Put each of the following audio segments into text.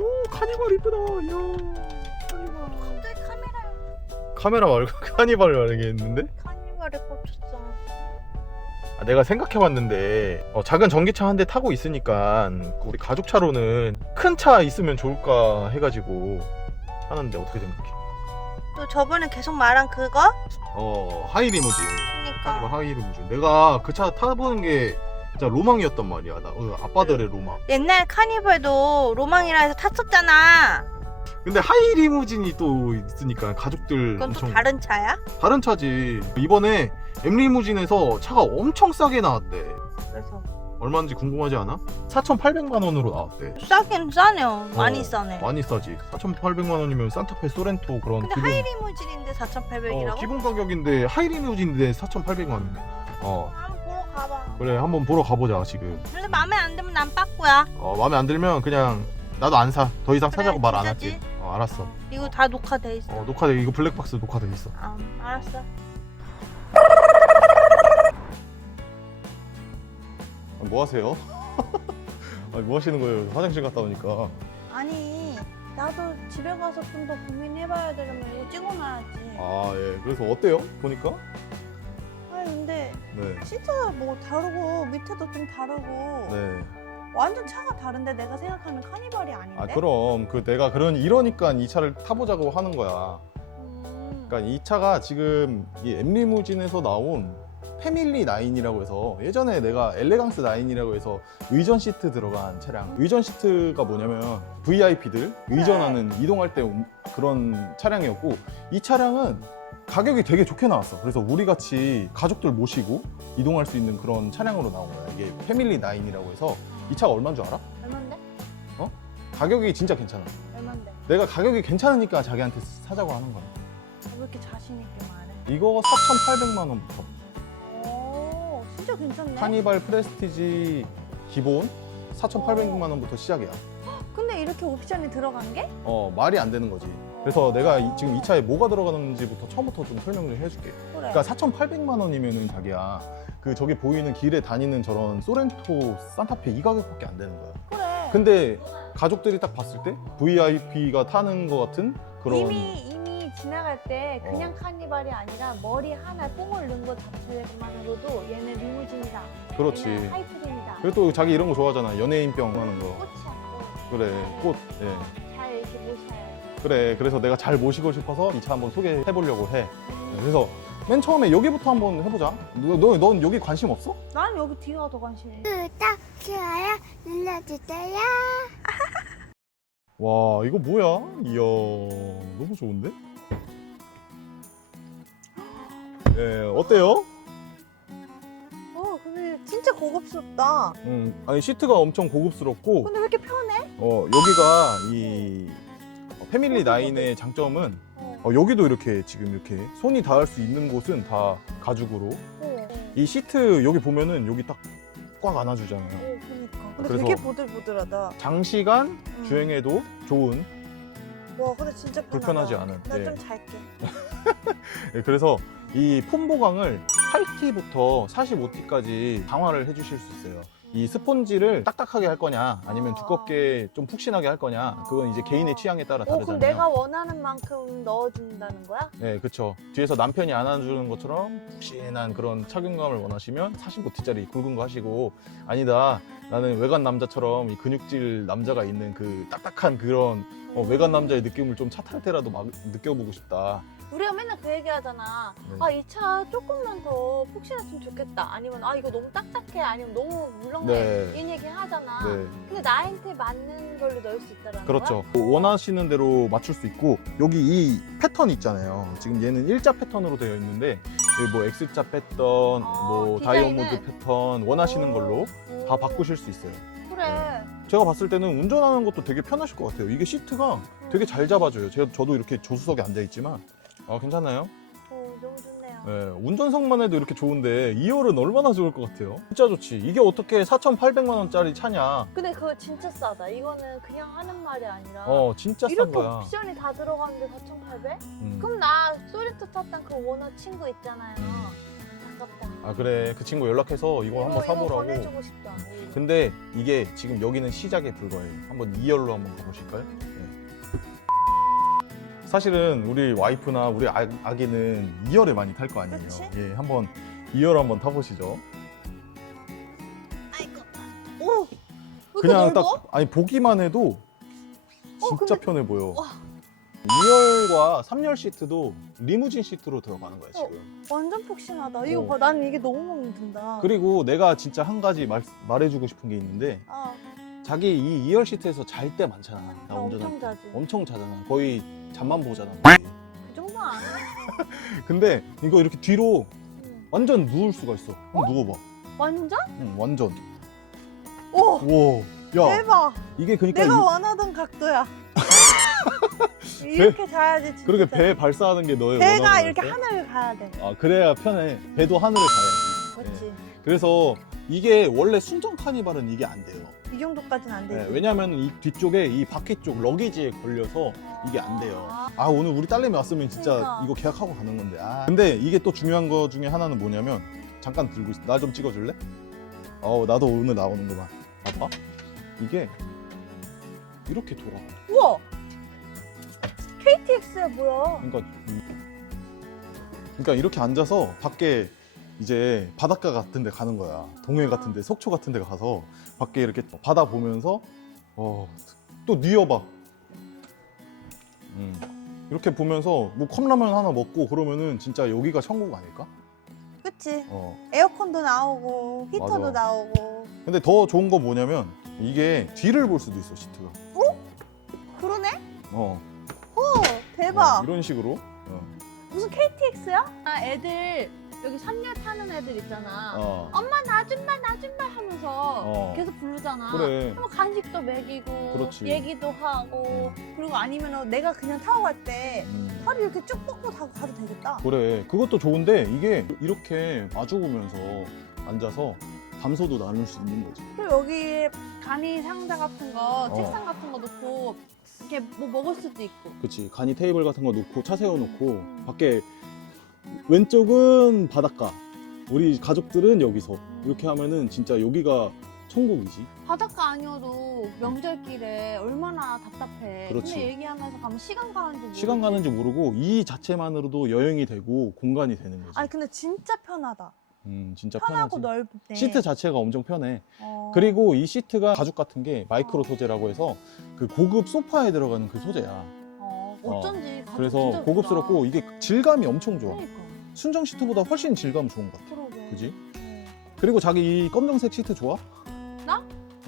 오, 카니발 이쁘다. 이야, 카니발. 갑자기 카메라 말고 카니발을 말하겠는데? 카니발에 꽂혔어. 아, 내가 생각해봤는데 작은 전기차 한 대 타고 있으니까 우리 가족 차로는 큰 차 있으면 좋을까 해가지고 하는데 어떻게 생각해? 또 저번에 계속 말한 그거? 하이리무진. 카니발 그니까 하이리무진. 내가 그 차 타보는 게 진짜 로망이었단 말이야. 아빠들의 로망. 옛날 카니발도 로망이라 해서 탔었잖아. 근데 하이리무진이 또 있으니까 가족들 그건 또 엄청 다른 차야? 다른 차지. 이번에 M리무진에서 차가 엄청 싸게 나왔대. 그래서 얼마인지 궁금하지 않아? 4,800만 원으로 나왔대. 싸긴 싸네요. 많이 싸네. 많이 싸지. 4,800만 원이면 산타페 소렌토 그런 근데 기본, 하이리무진인데 4,800이라고? 기본 가격인데 하이리무진인데 4,800만 원이네. 한번 보러 가봐. 그래, 한번 보러 가보자 지금. 근데 마음에 안 들면 난 빠꾸야. 마음에 안 들면 그냥 나도 안 사. 더 이상 그래, 사자고 말 안 진짜지? 할게. 알았어. 이거 다 녹화돼 있어. 녹화돼. 이거 블랙박스 녹화돼 있어. 알았어. 뭐 하세요? 뭐 하시는 거예요? 화장실 갔다 오니까. 아니 나도 집에 가서 좀 더 고민해봐야 되려면 이거 찍어놔야지. 예. 그래서 어때요? 보니까? 아니 근데 네. 진짜 뭐 다르고 밑에도 좀 다르고 네. 완전 차가 다른데 내가 생각하는 카니발이 아닌데? 그럼 내가 이러니까 이 차를 타보자고 하는 거야. 그러니까 이 차가 지금 이 M리무진에서 나온 패밀리 9이라고 해서 예전에 내가 엘레강스 9이라고 해서 의전 시트 들어간 차량. 의전 시트가 뭐냐면 VIP들 의전하는 이동할 때 그런 차량이었고, 이 차량은 가격이 되게 좋게 나왔어. 그래서 우리 같이 가족들 모시고 이동할 수 있는 그런 차량으로 나온 거야. 이게 패밀리 9이라고 해서. 이 차가 얼마인 줄 알아? 얼만데? 가격이 진짜 괜찮아. 얼만데? 내가 가격이 괜찮으니까 자기한테 사자고 하는 거야. 왜 이렇게 자신 있게 말해? 이거 4,800만 원부터. 오 진짜 괜찮네. 카니발 프레스티지 기본 4,800만 원부터 시작이야. 근데 이렇게 옵션이 들어간 게? 말이 안 되는 거지. 그래서 내가 지금 이 차에 뭐가 들어가는지부터 처음부터 좀 설명 좀 해줄게. 그래. 그러니까 4,800만 원이면은 자기야, 저기 보이는 길에 다니는 저런 소렌토 산타페 이 가격밖에 안 되는 거야. 그래. 근데 가족들이 딱 봤을 때 VIP가 타는 것 같은 그런. 이미 지나갈 때 그냥 카니발이 아니라 머리 하나 뽕을 넣은 것 자체만으로도 얘는 리무진이다. 그렇지. 얘는 하이프린이다. 그리고 또 자기 이런 거 좋아하잖아. 연예인병 하는 거. 꽃이야. 그래, 꽃. 예. 잘 이렇게 모셔야 그래, 그래서 내가 잘 모시고 싶어서 이 차 한번 소개해 보려고 해. 그래서 맨 처음에 여기부터 한번 해보자. 넌 여기 관심 없어? 난 여기 뒤가 더 관심이. 구독, 좋아요 눌러주세요. 와, 이거 뭐야? 이야, 너무 좋은데? 예, 어때요? 근데 진짜 고급스럽다. 아니, 시트가 엄청 고급스럽고, 근데 왜 이렇게 편해? 여기가 이 패밀리 9의 장점은 여기도 이렇게 지금 이렇게 손이 닿을 수 있는 곳은 다 가죽으로. 이 시트 여기 보면은 여기 딱 꽉 안아주잖아요. 그러니까. 근데 그래서 되게 보들보들하다. 장시간 주행해도 좋은. 와, 근데 진짜 편하다. 불편하지 않은. 나 예. 좀 잘게. 예, 그래서 이 폼 보강을 8T부터 45T까지 강화를 해주실 수 있어요. 이 스폰지를 딱딱하게 할 거냐 아니면 두껍게 좀 푹신하게 할 거냐, 그건 이제 개인의 취향에 따라 다르잖아요. 그럼 내가 원하는 만큼 넣어준다는 거야? 네, 그쵸. 뒤에서 남편이 안아주는 것처럼 푹신한 그런 착용감을 원하시면 45T짜리 굵은 거 하시고, 아니다, 나는 외관 남자처럼 이 근육질 남자가 있는 그 딱딱한 그런 외관 남자의 느낌을 좀 차 탈 때라도 막 느껴보고 싶다. 우리가 맨날 그 얘기 하잖아. 네. 이 차 조금만 더 푹신했으면 좋겠다. 아니면 이거 너무 딱딱해. 아니면 너무 물렁해. 네. 이런 얘기 하잖아. 네. 근데 나한테 맞는 걸로 넣을 수 있다는 그렇죠. 원하시는 대로 맞출 수 있고, 여기 이 패턴 있잖아요. 지금 얘는 일자 패턴으로 되어 있는데, 여기 뭐 X자 패턴, 뭐 디자인은? 다이아몬드 패턴 원하시는 걸로 다 바꾸실 수 있어요. 그래. 제가 봤을 때는 운전하는 것도 되게 편하실 것 같아요. 이게 시트가 되게 잘 잡아줘요. 저도 이렇게 조수석에 앉아 있지만 괜찮나요? 너무 좋네요. 네, 운전석만 해도 이렇게 좋은데 2열은 얼마나 좋을 것 같아요? 진짜 좋지. 이게 어떻게 4,800만 원짜리 차냐? 근데 그거 진짜 싸다. 이거는 그냥 하는 말이 아니라 진짜 싼 이렇게 거야. 옵션이 다 들어가는데 4,800? 음. 그럼 나 소리토 탔던 그 오너 친구 있잖아요. 아깝다. 그래, 그 친구 연락해서 이거 한번 이거 사보라고. 권해주고 싶다. 근데 이게 지금 여기는 시작에 불과해요. 한번 2열로 한번 가보실까요? 네. 사실은 우리 와이프나 우리 아기는 2열에 많이 탈 거 아니에요. 그치? 예, 한번 2열 한번 타보시죠. 오! 왜 그냥 이렇게 넓어? 딱 아니 보기만 해도 진짜 근데- 편해 보여. 와. 2열과 3열 시트도 리무진 시트로 들어가는 거야 지금. 완전 폭신하다. 이거 어. 봐, 나는 이게 너무 마음에 든다. 그리고 내가 진짜 한 가지 말해주고 싶은 게 있는데 아, 자기 이 2열 시트에서 잘 때 많잖아. 나 나 운전할 엄청 때. 자주. 엄청 자잖아. 거의 잠만 보잖아. 거의. 그 정도 안 해. 근데 이거 이렇게 뒤로 응. 완전 누울 수가 있어. 한번 누워봐. 완전? 응, 완전. 오! 우와. 야, 대박! 이게 그러니까 내가 원하던 각도야. 이렇게 자야지 진짜. 그렇게 배 발사하는 게 너의 배가 원하는 이렇게 거였어? 하늘을 가야 돼. 아, 그래야 편해. 배도 하늘을 가야지. 그렇지. 그래서 이게 원래 순정 카니발은 이게 안 돼요. 이 정도까지는 안 되지. 네, 왜냐면 이 뒤쪽에 이 바퀴 쪽 러기지에 걸려서 이게 안 돼요. 아, 오늘 우리 딸내미 왔으면 진짜 그러니까. 이거 계약하고 가는 건데. 아. 근데 이게 또 중요한 거 중에 하나는 뭐냐면 잠깐 들고 있어. 나 좀 찍어줄래? 나도 오늘 나오는구만. 봐봐. 이게 이렇게 돌아. 우와! KTX야 뭐야? 그러니까 이렇게 앉아서 밖에 이제 바닷가 같은 데 가는 거야. 동해 같은 데, 속초 같은 데 가서 밖에 이렇게 바다 보면서 또 뉘어봐. 이렇게 보면서 뭐 컵라면 하나 먹고 그러면은 진짜 여기가 천국 아닐까? 그치. 어. 에어컨도 나오고 히터도 맞아. 나오고. 근데 더 좋은 건 뭐냐면 이게 뒤를 볼 수도 있어, 시트가. 그러네? 오, 대박. 이런 식으로. 무슨 KTX야? 아, 애들 여기 3열 타는 애들 있잖아. 엄마 나 좀 봐, 나 좀 봐 하면서 계속 부르잖아. 그래. 그럼 간식도 먹이고 그렇지. 얘기도 하고 그리고 아니면 내가 그냥 타고 갈 때 허리 이렇게 쭉 뻗고 타고 가도 되겠다. 그래. 그것도 좋은데 이게 이렇게 마주 보면서 앉아서 담소도 나눌 수 있는 거지. 그리고 여기 간이 상자 같은 거, 어. 책상 같은 거 놓고 이렇게 뭐 먹을 수도 있고. 그치. 간이 테이블 같은 거 놓고 차 세워놓고 밖에 왼쪽은 바닷가, 우리 가족들은 여기서 이렇게 하면은 진짜 여기가 천국이지. 바닷가 아니어도 명절길에 얼마나 답답해. 그렇지. 근데 얘기하면서 가면 시간 가는 줄 모르고. 시간 가는지 모르고 이 자체만으로도 여행이 되고 공간이 되는 거지. 아니 근데 진짜 편하다. 진짜 편하고 편하지. 넓네. 시트 자체가 엄청 편해. 어. 그리고 이 시트가 가죽 같은 게 마이크로 소재라고 해서 그 고급 소파에 들어가는 그 소재야. 어쩐지 가죽 그래서 진짜 고급스럽고 예쁘다. 이게 질감이 엄청 좋아. 그러니까. 순정 시트보다 훨씬 질감 좋은 것 같아. 그러게. 그지? 네. 그리고 자기 이 검정색 시트 좋아? 나?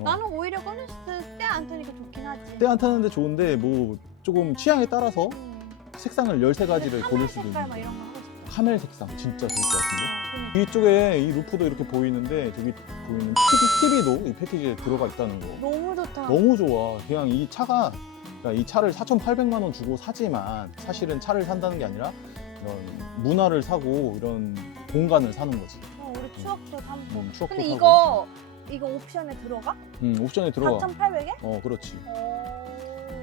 어. 나는 오히려 꺼냈을 때 안 타니까 좋긴 하지. 때 안 타는데 좋은데 뭐 조금 취향에 따라서 색상을 13가지를 고를 수도 색깔 막 있는데 이런 거 하고 싶다. 카멜 색상 진짜 좋을 것 같은데. 그러니까. 이쪽에 이 루프도 이렇게 보이는데 저기 보이는 TV도 이 패키지에 들어가 있다는 거 너무 좋다. 너무 좋아. 그냥 이 차가 그러니까 이 차를 4,800만 원 주고 사지만 사실은 차를 산다는 게 아니라 이런 문화를 사고 이런 공간을 사는 거지. 우리 추억도 담고. 추억도 근데 사고. 이거 옵션에 들어가? 옵션에 들어가. 4,800에? 그렇지.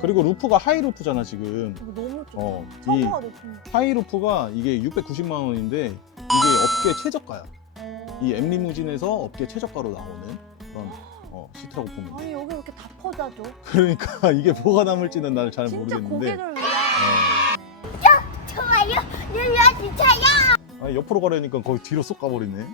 그리고 루프가 하이 루프잖아 지금. 이거 너무 좋다. 이 성공가 높은 하이 루프가 이게 690만 원인데 이게 업계 최저가야. 이 M리무진에서 업계 최저가로 나오는 그런 시트라고 보면 돼. 아니 여기 왜 이렇게 다 퍼다줘? 그러니까 이게 뭐가 남을지는 나는 잘 진짜 모르겠는데 고객을 위한. 좋아요 눌러주세요. 아니, 옆으로 가려니까 거의 뒤로 쏙 가버리네.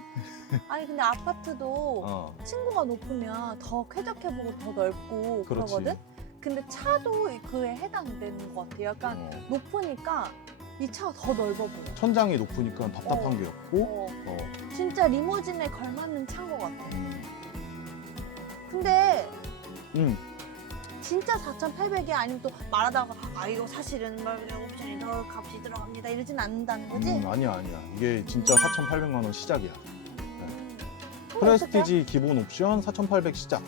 아니 근데 아파트도 층고가 높으면 더 쾌적해보고 더 넓고 그렇지. 그러거든? 근데 차도 그에 해당되는 것 같아. 약간 높으니까 이 차가 더 넓어 보여. 천장이 높으니까 답답한 게 없고 진짜 리무진에 걸맞는 차인 것 같아. 근데 진짜 4,800이 아니면 또 말하다가 이거 사실은 옵션이 더 값이 들어갑니다 이러진 않는다는 거지? 아니야. 이게 진짜 4,800만 원 시작이야. 그럼 프레스티지 기본 옵션 4,800 시작.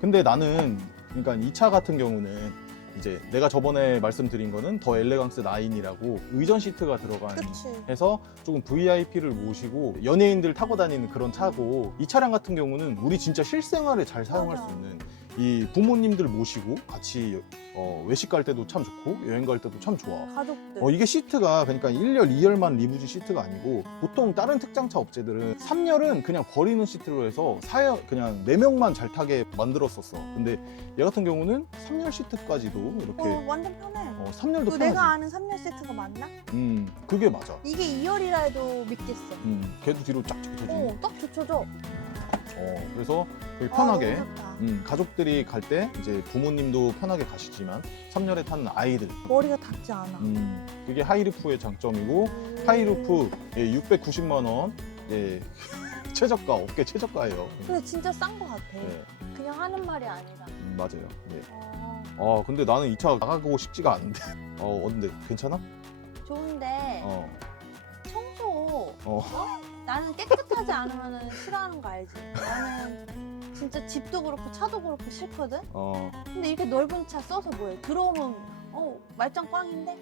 근데 나는 그러니까 이 차 같은 경우는 이제 내가 저번에 말씀드린 거는 더 엘레강스 9이라고 의전 시트가 들어간 그치. 해서 조금 VIP를 모시고 연예인들 타고 다니는 그런 차고 이 차량 같은 경우는 우리 진짜 실생활에 잘 사용할 맞아. 수 있는 이 부모님들 모시고 같이 외식 갈 때도 참 좋고 여행 갈 때도 참 좋아. 가족들. 이게 시트가 그러니까 1열, 2열만 리무진 시트가 아니고 보통 다른 특장차 업체들은 3열은 그냥 버리는 시트로 해서 4열 그냥 4명만 잘 타게 만들었었어. 근데 얘 같은 경우는 3열 시트까지도 이렇게 완전 편해. 3열도 그 편하지. 내가 아는 3열 세트가 맞나? 그게 맞아. 이게 2열이라 해도 믿겠어. 걔도 뒤로 쫙 젖혀지. 딱 좋죠. 그래서 되게 편하게 너무 좋다. 가족들이 갈 때 이제 부모님도 편하게 가시지만 3열에 타는 아이들 머리가 닿지 않아. 그게 하이루프의 장점이고 하이루프 690만 원 최저가 업계 최저가예요. 근데 진짜 싼 거 같아. 네, 그냥 하는 말이 아니라. 맞아요. 네. 어, 근데 나는 이 차 나가고 싶지가 않은데. 근데 괜찮아? 좋은데 어. 청소. 어. 나는 깨끗하지 않으면 싫어하는 거 알지? 나는 진짜 집도 그렇고 차도 그렇고 싫거든? 근데 이렇게 넓은 차 써서 뭐해? 들어오면 말짱 꽝인데?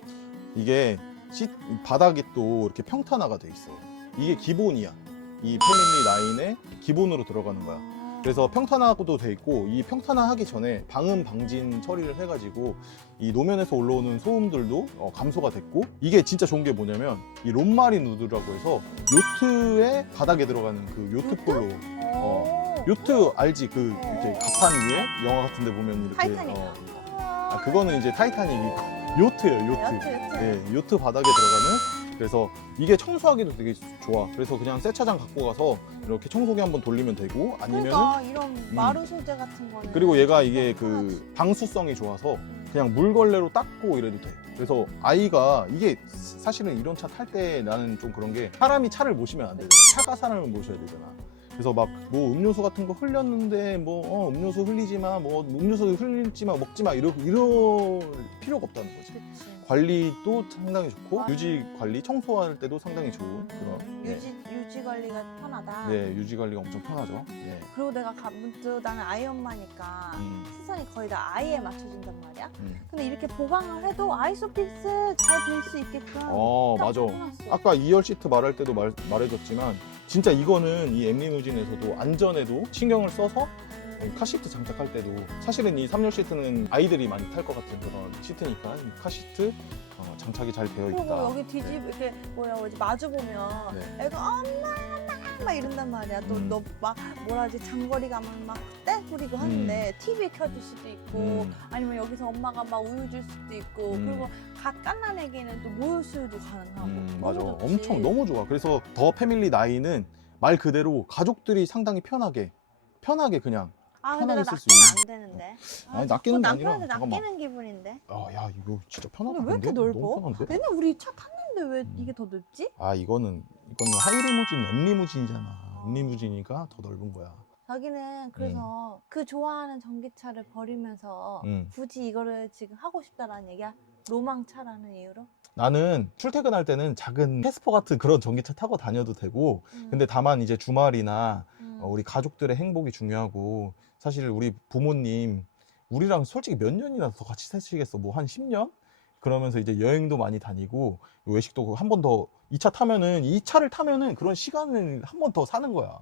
이게 바닥이 또 이렇게 평탄화가 돼 있어. 이게 기본이야. 이 패밀리 라인에 기본으로 들어가는 거야. 그래서 평탄화도 돼 있고 이 평탄화하기 전에 방음 방진 처리를 해가지고 이 노면에서 올라오는 소음들도 감소가 됐고 이게 진짜 좋은 게 뭐냐면 이 롬마린 우드라고 해서 요트의 바닥에 들어가는 그 요트 폴로 요트 알지? 그 이렇게 갑판 위에 영화 같은 데 보면 이렇게 타이타닉. 그거는 이제 타이타닉이고 요트예요. 요트. 요트. 네, 요트 바닥에 들어가는. 그래서 이게 청소하기도 되게 좋아. 그래서 그냥 세차장 갖고 가서 이렇게 청소기 한번 돌리면 되고 아니면 그러니까 이런 마루 소재 같은 거는 그리고 얘가 이게 편하지. 그 방수성이 좋아서 그냥 물걸레로 닦고 이래도 돼. 그래서 아이가 이게 사실은 이런 차 탈 때 나는 좀 그런 게 사람이 차를 모시면 안 되잖아. 차가 사람을 모셔야 되잖아. 그래서 막 뭐 음료수 같은 거 흘렸는데 뭐 음료수 흘리지 마, 뭐 음료수 흘리지 마, 먹지 마 이럴 필요가 없다는 거지. 그치. 관리도 상당히 좋고 맞아. 유지 관리 청소할 때도 상당히 좋은 그런 유지 관리가 편하다. 유지 관리가 엄청 편하죠. 예. 그리고 내가 문득 나는 아이 엄마니까 시선이 거의 다 아이에 맞춰진단 말이야. 근데 이렇게 보강을 해도 아이소픽스 잘 될 수 있게끔 딱 맞아. 해놨어. 아까 2열 시트 말할 때도 말해줬지만 진짜 이거는 이 엠리무진에서도 안전에도 신경을 써서 카시트 장착할 때도 사실은 이 3열 시트는 아이들이 많이 탈 것 같은 그런 시트니까 이 카시트 장착이 잘 되어 있다. 그리고 여기 이렇게 마주 보면 네. 애가 엄마 막 이런단 말이야. 또 너 막 뭐라지 장거리 가면 막 떼부리고 하는데 TV 켜줄 수도 있고 아니면 여기서 엄마가 막 우유 줄 수도 있고 그리고 갓 갓난 애기는 또 모유 수유도 가능하고 맞아. 너무 좋지. 엄청 너무 좋아. 그래서 더 패밀리 9은 말 그대로 가족들이 상당히 편하게 그냥 근데 나 편하게 쓸 수 낚이면 있는. 안 되는데. 아니, 낚이는 게 아니라, 남편한테 잠깐만. 낚이는 기분인데. 야 이거 진짜 편하다. 근데 왜 이렇게 근데? 넓어? 너무 편한데? 맨날 우리 차 탔는데 왜 이게 더 넓지? 이거는 하이리무진, 엠리무진이잖아. 엠리무진이니까 더 넓은 거야. 자기는 그래서 그 좋아하는 전기차를 버리면서 굳이 이거를 지금 하고 싶다라는 얘기야? 로망차라는 이유로? 나는 출퇴근할 때는 작은 캐스퍼 같은 그런 전기차 타고 다녀도 되고 근데 다만 이제 주말이나 우리 가족들의 행복이 중요하고 사실 우리 부모님 우리랑 솔직히 몇 년이나 더 같이 사시겠어. 뭐 한 10년? 그러면서 이제 여행도 많이 다니고 외식도 한 번 더 이 차를 타면은 그런 시간을 한 번 더 사는 거야.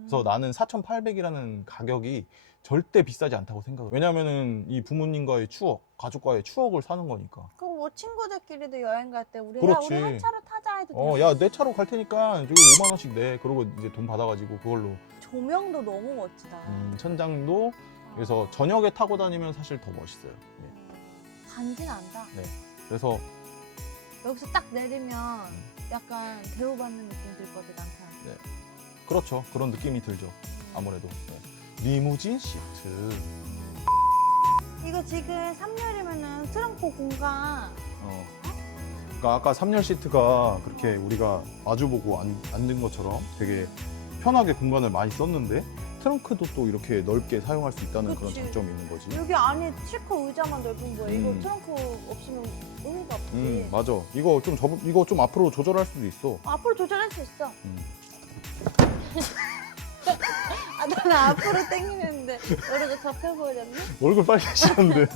그래서 나는 4,800이라는 가격이 절대 비싸지 않다고 생각해. 왜냐면은 이 부모님과의 추억, 가족과의 추억을 사는 거니까. 그럼 뭐 친구들끼리도 여행 갈 때 우리 그렇지. 한 차로 타자 해도 돼. 야, 내 차로 갈 테니까 저기 5만 원씩 내. 그러고 이제 돈 받아가지고 그걸로 조명도 너무 멋지다. 천장도 그래서 저녁에 타고 다니면 사실 더 멋있어요. 예. 간지 난다. 네. 그래서 여기서 딱 내리면 약간 대우받는 느낌 들 거지 남편. 그렇죠. 그런 느낌이 들죠. 아무래도. 리무진 시트. 이거 지금 3열이면은 트렁크 공간. 그러니까 아까 3열 시트가 그렇게 우리가 마주보고 앉은 것처럼 되게 편하게 공간을 많이 썼는데 트렁크도 또 이렇게 넓게 사용할 수 있다는 그런 그치. 장점이 있는 거지. 여기 안에 실컷 의자만 넓은 거야. 이거 트렁크 없으면 의미가 없지. 맞아. 이거 좀 앞으로 조절할 수도 있어. 앞으로 조절할 수 있어. 나는 앞으로 당기는데 오히려 접혀버렸네. 얼굴 빨개지는데요?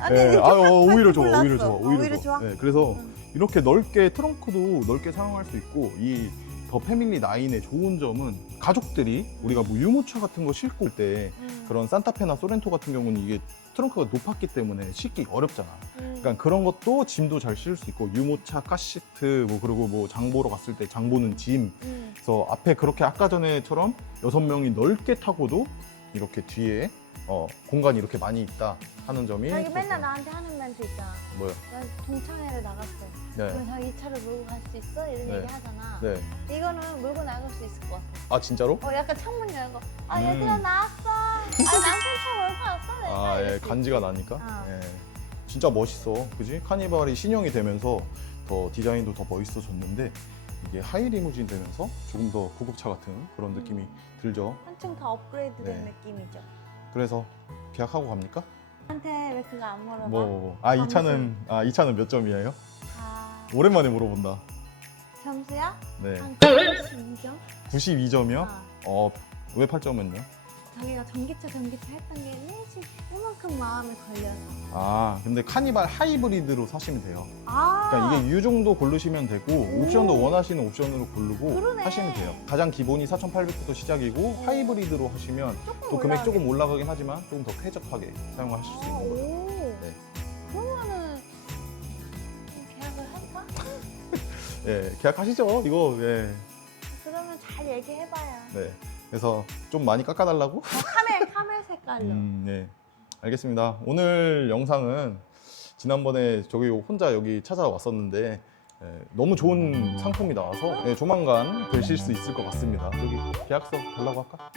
아니, 네, 이렇게 오히려 좋아, 몰랐어. 오히려 좋아, 오히려 좋아? 네, 그래서 이렇게 넓게 트렁크도 넓게 사용할 수 있고 이 더 패밀리 9의 좋은 점은 가족들이 우리가 뭐 유모차 같은 거 싣고 올 때 그런 산타페나 소렌토 같은 경우는 이게 트렁크가 높았기 때문에 싣기 어렵잖아. 그러니까 그런 것도 짐도 잘 실을 수 있고 유모차, 카시트 뭐 그리고 뭐 장 보러 갔을 때 장 보는 짐. 그래서 앞에 그렇게 아까 전에처럼 6명이 넓게 타고도 이렇게 뒤에 공간이 이렇게 많이 있다 하는 점이 자기 또 맨날 나한테 하는 멘트 있잖아. 뭐요? 나 동창회를 나갔어. 네. 그럼 자기 이 차를 몰고 갈 수 있어? 이런 네. 얘기 하잖아. 네. 이거는 몰고 나갈 수 있을 것 같아. 아 진짜로? 약간 창문 열고 얘들아 나왔어. 남편 차 몰고 왔어. 아, 이럴 예, 수 간지가 있지. 나니까. 어. 예. 진짜 멋있어. 그지? 카니발이 신형이 되면서 더 디자인도 더 멋있어졌는데 이게 하이 리무진 되면서 조금 더 고급차 같은 그런 느낌이 들죠. 한층 더 업그레이드된 네. 느낌이죠. 그래서 계약하고 갑니까? 나한테 왜 그거 안 물어봐? 아, 이 차는 몇 점이에요? 아, 오랜만에 물어본다. 점수야? 네. 한 92점? 92점이요? 어. 왜 8점은요? 자기가 전기차 했던 게 이만큼 마음에 걸려서. 아, 근데 카니발 하이브리드로 사시면 돼요. 아, 그러니까 이게 유 정도 고르시면 되고 옵션도 원하시는 옵션으로 고르고 그러네. 하시면 돼요. 가장 기본이 4,800부터 시작이고 하이브리드로 하시면 조금 또 금액 조금 올라가겠네. 올라가긴 하지만 조금 더 쾌적하게 사용을 하실 수 있는 거예요. 오. 네. 그러면은 계약을 할까? 예, 계약하시죠. 이거 예. 그러면 잘 얘기해봐요. 네. 그래서 좀 많이 깎아달라고? 카멜 색깔로. 네. 알겠습니다. 오늘 영상은 지난번에 저기 혼자 여기 찾아왔었는데 너무 좋은 상품이 나와서 조만간 되실 수 있을 것 같습니다. 저기 계약서 달라고 할까?